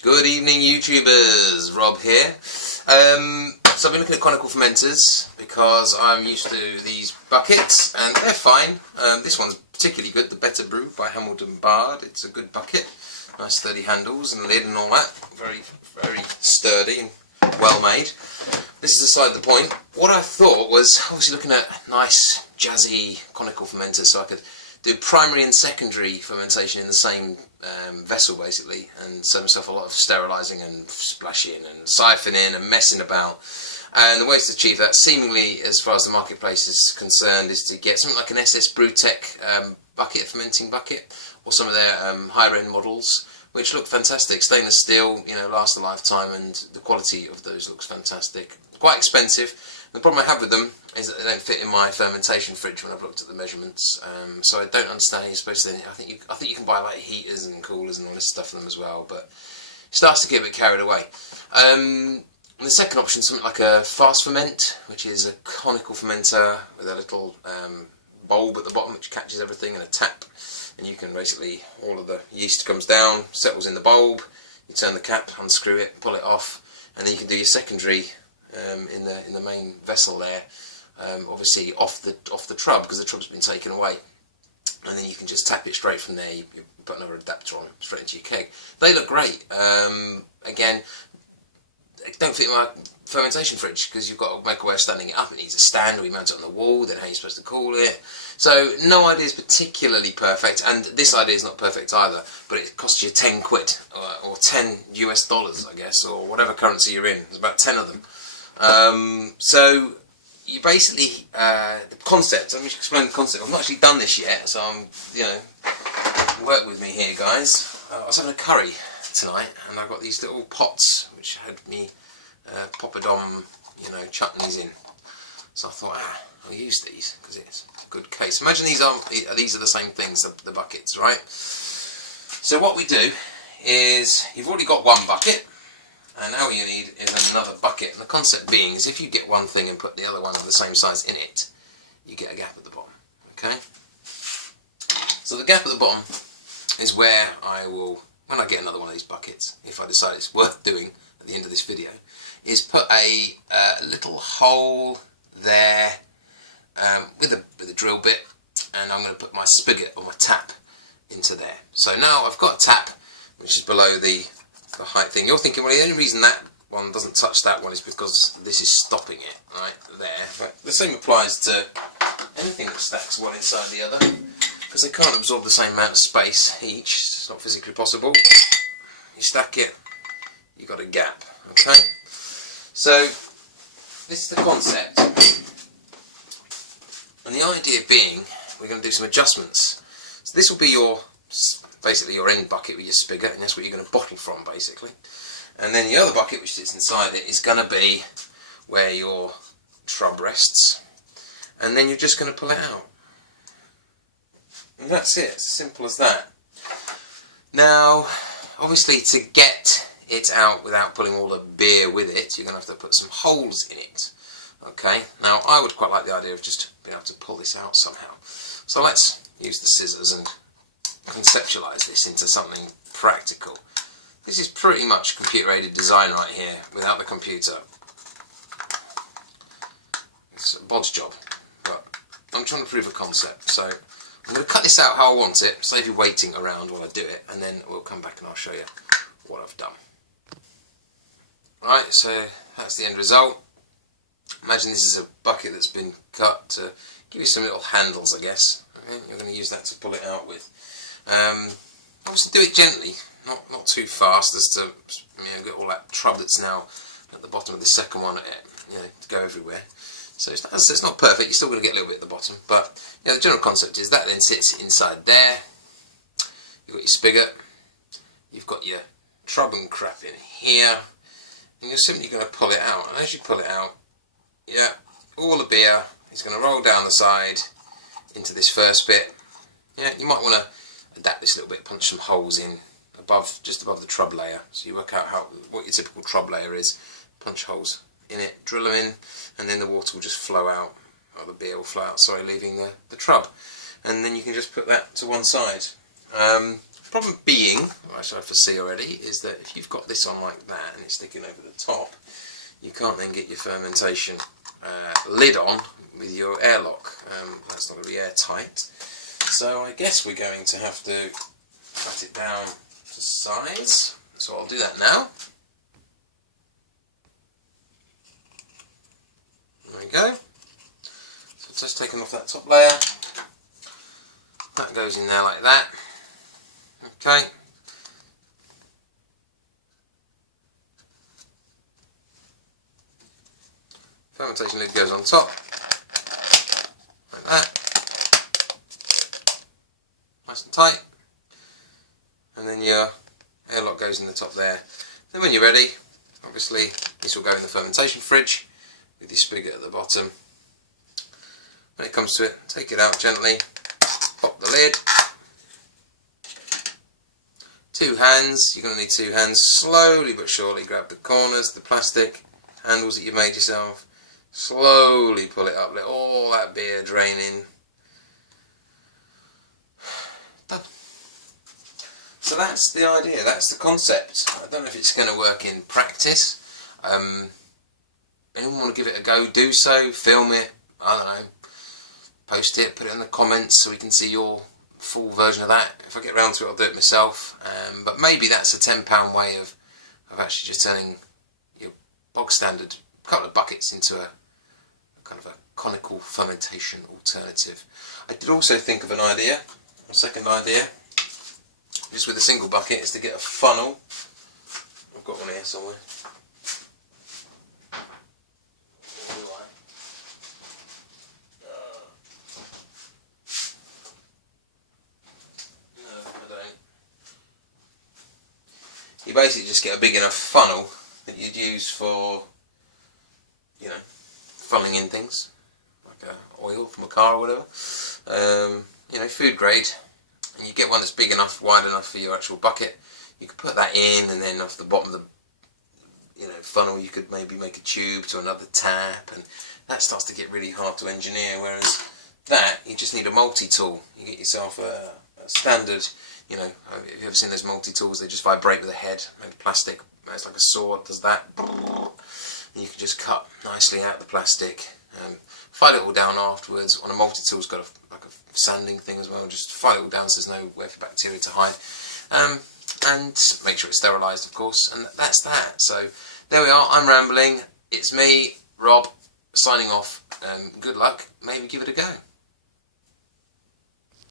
Good evening, YouTubers. Rob here. So I've been looking at conical fermenters because I'm used to these buckets and they're fine. This one's particularly good, the Better Brew by Hamilton Bard. It's a good bucket, nice sturdy handles and lid and all that. Very, very sturdy and well made. This is aside the point. What I thought was obviously looking at nice jazzy conical fermenters, so I could do primary and secondary fermentation in the same vessel basically, and save myself a lot of sterilising and splashing and siphoning and messing about. And the ways to achieve that, seemingly as far as the marketplace is concerned, is to get something like an SS Brewtech bucket, fermenting bucket, or some of their higher end models, which look fantastic. Stainless steel, you know, last a lifetime, and the quality of those looks fantastic. Quite expensive. The problem I have with them is that they don't fit in my fermentation fridge when I've looked at the measurements. So I don't understand how you're supposed to. I think you can buy like heaters and coolers and all this stuff for them as well, but it starts to get a bit carried away. And the second option is something like a fast ferment, which is a conical fermenter with a little bulb at the bottom which catches everything, and a tap, and you can basically, all of the yeast comes down, settles in the bulb, you turn the cap, unscrew it, pull it off, and then you can do your secondary in the main vessel there, obviously off the trub, because the trub's been taken away, and then you can just tap it straight from there. You put another adapter on straight into your keg. They look great. Again, they don't fit in my fermentation fridge because you've got to make a way of standing it up. It needs a stand, or you mount it on the wall, then how are you supposed to cool it? So no idea is particularly perfect, and this idea is not perfect either, but it costs you 10 quid or $10 US, I guess, or whatever currency you're in. There's about 10 of them. So you basically, the concept, let me explain the concept. I've not actually done this yet, so I'm, work with me here, guys. I was having a curry tonight, and I've got these little pots which had me poppadom, chutneys in. So I thought, I'll use these because it's a good case. Imagine these are the same things, the buckets, right? So what we do is, you've already got one bucket, and now what you need is another bucket. And the concept being is, if you get one thing and put the other one of the same size in it, you get a gap at the bottom. Okay? So the gap at the bottom is where I will, when I get another one of these buckets, if I decide it's worth doing at the end of this video, is put a little hole there with a drill bit, and I'm going to put my spigot or my tap into there. So now I've got a tap which is below the height thing. You're thinking, well, the only reason that one doesn't touch that one is because this is stopping it right there. But the same applies to anything that stacks one inside the other, because they can't absorb the same amount of space each. It's not physically possible. You stack it, you've got a gap. Okay? So this is the concept, and the idea being, we're going to do some adjustments. So this will be basically your end bucket with your spigot, and that's what you're going to bottle from basically. And then the other bucket which sits inside it is going to be where your trub rests, and then you're just going to pull it out. And that's it, it's as simple as that. Now, obviously, to get it out without pulling all the beer with it, you're going to have to put some holes in it. Okay, now I would quite like the idea of just being able to pull this out somehow. So let's use the scissors and conceptualize this into something practical. This is pretty much computer-aided design right here, without the computer. It's a bod's job, but I'm trying to prove a concept. So I'm going to cut this out how I want it, save you waiting around while I do it, and then we'll come back and I'll show you what I've done. Right, so that's the end result. Imagine this is a bucket that's been cut to give you some little handles, I guess. Okay? You're going to use that to pull it out with. Obviously do it gently, not too fast as to get all that trub that's now at the bottom of the second one, to go everywhere. So it's not perfect, you're still going to get a little bit at the bottom, but the general concept is that then sits inside there. You've got your spigot, you've got your trub and crap in here, and you're simply going to pull it out. And as you pull it out, all the beer is going to roll down the side into this first bit. You might want to adapt this a little bit, punch some holes in just above the trub layer, so you work out what your typical trub layer is. Punch holes in it, drill them in, and then the water will just flow out, or the beer will flow out, sorry, leaving the trub. And then you can just put that to one side. Problem being, which I foresee already, is that if you've got this on like that and it's sticking over the top, you can't then get your fermentation lid on with your airlock. That's not going to be airtight. So I guess we're going to have to cut it down to size. So I'll do that now. There we go. So it's just taken off that top layer. That goes in there like that. Okay. Fermentation lid goes on top. Like that. Nice and tight. And then your airlock goes in the top there. Then when you're ready, obviously this will go in the fermentation fridge with your spigot at the bottom. When it comes to it, take it out gently, pop the lid. 2 hands, you're going to need 2 hands. Slowly but surely grab the corners, the plastic handles that you made yourself. Slowly pull it up, let all that beer drain in. Done. So that's the idea, that's the concept. I don't know if it's going to work in practice. Anyone want to give it a go, do so, film it, I don't know, post it, put it in the comments so we can see your full version of that. If I get around to it, I'll do it myself. But maybe that's a £10 way of actually just turning your bog standard couple of buckets into a kind of a conical fermentation alternative. I did also think of an idea, a second idea, just with a single bucket, is to get a funnel. I've got one here somewhere. You basically just get a big enough funnel that you'd use for, you know, funneling in things, like oil from a car or whatever. You know, food grade. And you get one that's big enough, wide enough for your actual bucket. You could put that in, and then off the bottom of the, you know, funnel, you could maybe make a tube to another tap, and that starts to get really hard to engineer. Whereas that, you just need a multi-tool. You get yourself a standard. You know, have you ever seen those multi-tools? They just vibrate with a head, made of plastic. It's like a saw, does that. And you can just cut nicely out the plastic. File it all down afterwards. On a multi-tool, it's got like a sanding thing as well. Just file it all down so there's nowhere for bacteria to hide. And make sure it's sterilised, of course. And that's that. So there we are. I'm rambling. It's me, Rob, signing off. Good luck. Maybe give it a go.